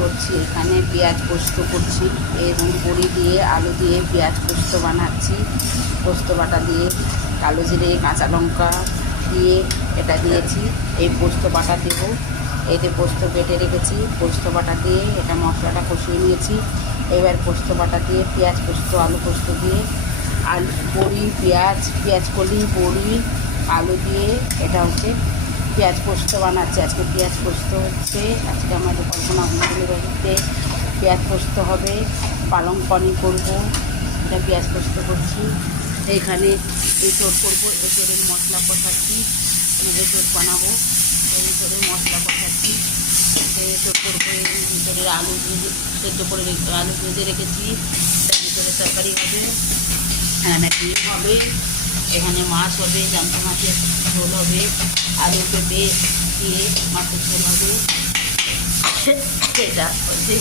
করছি, এখানে পেঁয়াজ পোস্ত করছি এবং বড়ি দিয়ে আলু দিয়ে পেঁয়াজ পোস্ত বানাচ্ছি। পোস্ত বাটা দিয়ে কালো জিরে কাঁচা লঙ্কা দিয়ে এটা দিয়েছি। এই পোস্ত বাটা দেবো। এই যে পোস্ত বেটে রেখেছি, পোস্ত বাটা দিয়ে এটা মশলাটা কষিয়ে নিয়েছি। এবার পোস্ত বাটা দিয়ে পেঁয়াজ পোস্ত আলু পোস্ত দিয়ে আলু বড়ি পেঁয়াজ কলি বড়ি আলু দিয়ে এটা হচ্ছে পেঁয়াজ পোস্ত বানাচ্ছি। আজকে পেঁয়াজ পোস্ত হচ্ছে, আজকে আমাদের কল্পনা হোটেলের বাড়িতে পেঁয়াজ পোস্ত হবে, পালং পনির করবো, এটা পেঁয়াজ পোস্ত করছি। এখানে এঁচড় করবো, এঁচড়ের মশলা কষাচ্ছি, এঁচড় বানাবো, এঁচড়ের মশলা কষাচ্ছি। এঁচড় করবো, এঁচড়ের আলু সেদ্ধ করে আলু ভেজে রেখেছি, এঁচড়ের তরকারি হবে, এখানে ডিম হবে, এখানে মাছ হবে, চামচা মাছের ঝোল হবে, আলু পেঁপে দিয়ে মাছের ঝোল হবে। এটা হচ্ছে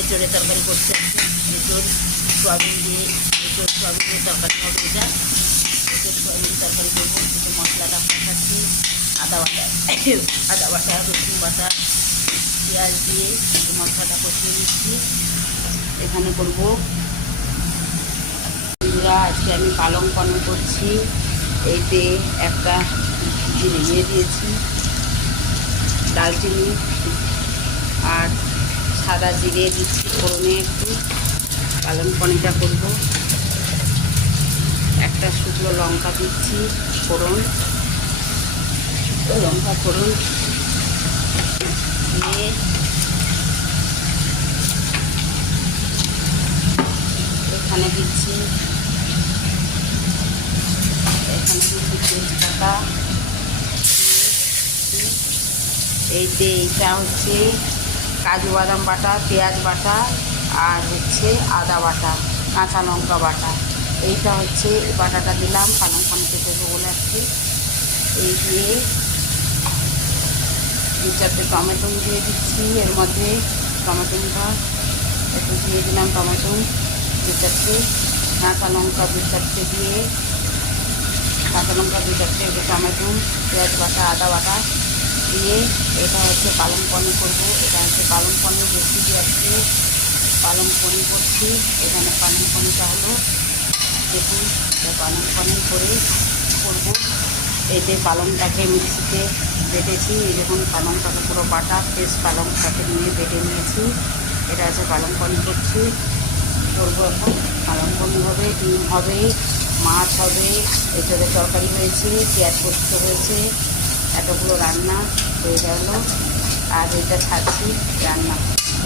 এঁচড়ের তরকারি করতে হচ্ছে, এঁচড় সোয়াবিন দিয়ে সোয়াবিনের তরকারি হবে। এটা এঁচড় সোয়াবিন তরকারি করবো। একটু মশলাটা কষাচ্ছি, আদা বাটা রসুন বাটা পেঁয়াজ দিয়ে একটু মশলাটা কষিয়ে নিচ্ছি। এখানে করবো আজকে আমি পালং পনির করছি। এইতে একটা জিরে দিয়েছি, দারচিনি আর সাদা জিরে দিচ্ছি ফোড়নে। একটু পালং পনিরটা করব। একটা শুকনো লঙ্কা দিচ্ছি ফোড়ন, লঙ্কা ফোড়ন দিয়ে এখানে দিচ্ছি তেজপাতা। এইটা হচ্ছে কাজু বাদাম বাটা, পেঁয়াজ বাটা আর হচ্ছে আদা বাটা, কাঁচা লঙ্কা বাটা। এইটা হচ্ছে বাটাটা দিলাম পালং পনিরতে দেবো বলে আসছি। এই দিয়ে দু চারটে টমেটো দিয়ে দিচ্ছি, এর মধ্যে টমেটোটা একটু দিয়ে দিলাম, টমেটো দু চারটে, কাঁচা লঙ্কা দু চারটে দিয়ে কাঁচা লঙ্কা দু চারটে, একটু টমেটো, পেঁয়াজ বাটা আদা বাটা দিয়ে এটা হচ্ছে পালং পনির করবো। এটা হচ্ছে পালং পনির রেসিপি, আজকে পালং পনির করছি। এখানে পালং পনিরটা হলো, দেখুন পালং পনির করে করবো। এতে পালংটাকে মিক্সিতে বেটেছি, এই দেখুন পালংটাকে পুরো বাটা ফ্রেশ পালংটাকে নিয়ে বেটে নিয়েছি। এটা হচ্ছে পালং পনির করছি, করবো এখন। পালং পনির হবে, ডিম হবে, মাছ হবে, এঁচড়ের তরকারি হয়েছে, পেঁয়াজ পোস্ত হয়েছে, এতগুলো রান্না হয়ে গেল। আর এটা খাচ্ছি রান্না।